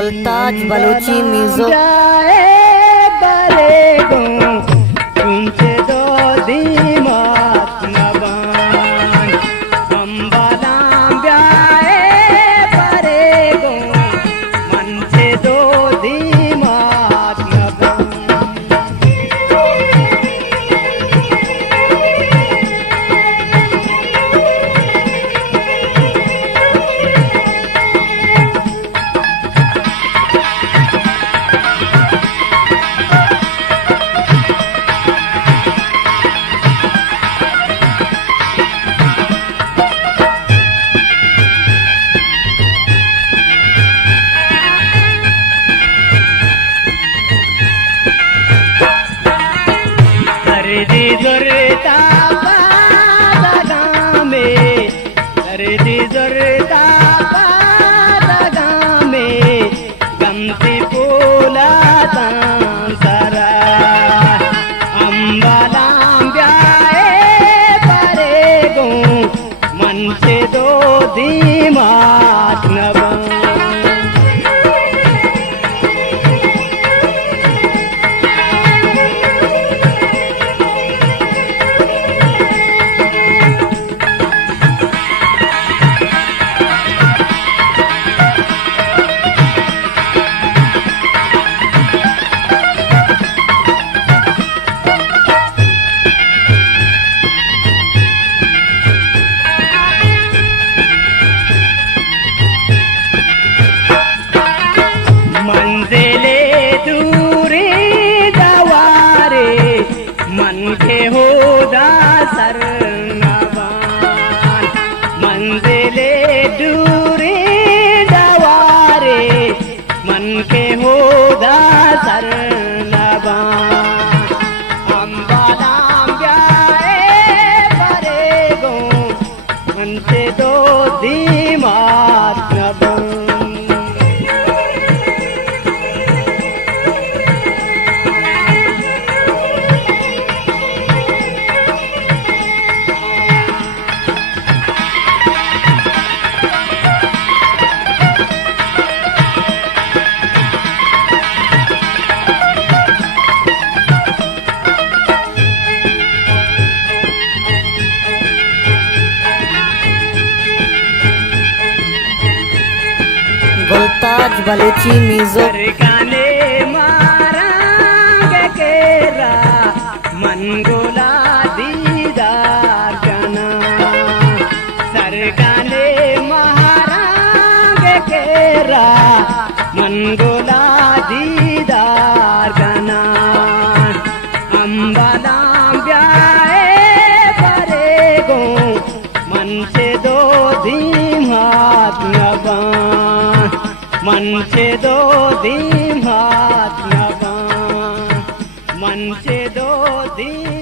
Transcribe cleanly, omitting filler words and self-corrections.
गुलताज Balochi music. मंजिले दूरी दवारे मन के होदा सर नबान अम्बालाम ब्याए परे गो मन से दो दीमात नबन गुलताज बलूची म्यूजिक। गाने मारंग केरा मन गोला दीदार गाना सरगाने महारंग केरा मन गोला दीदार गाना अम्बालाम ब्याए परे गो मन से दो धीम हाथ नबान मन से दो दीम हाथ नबान मन से दो दीम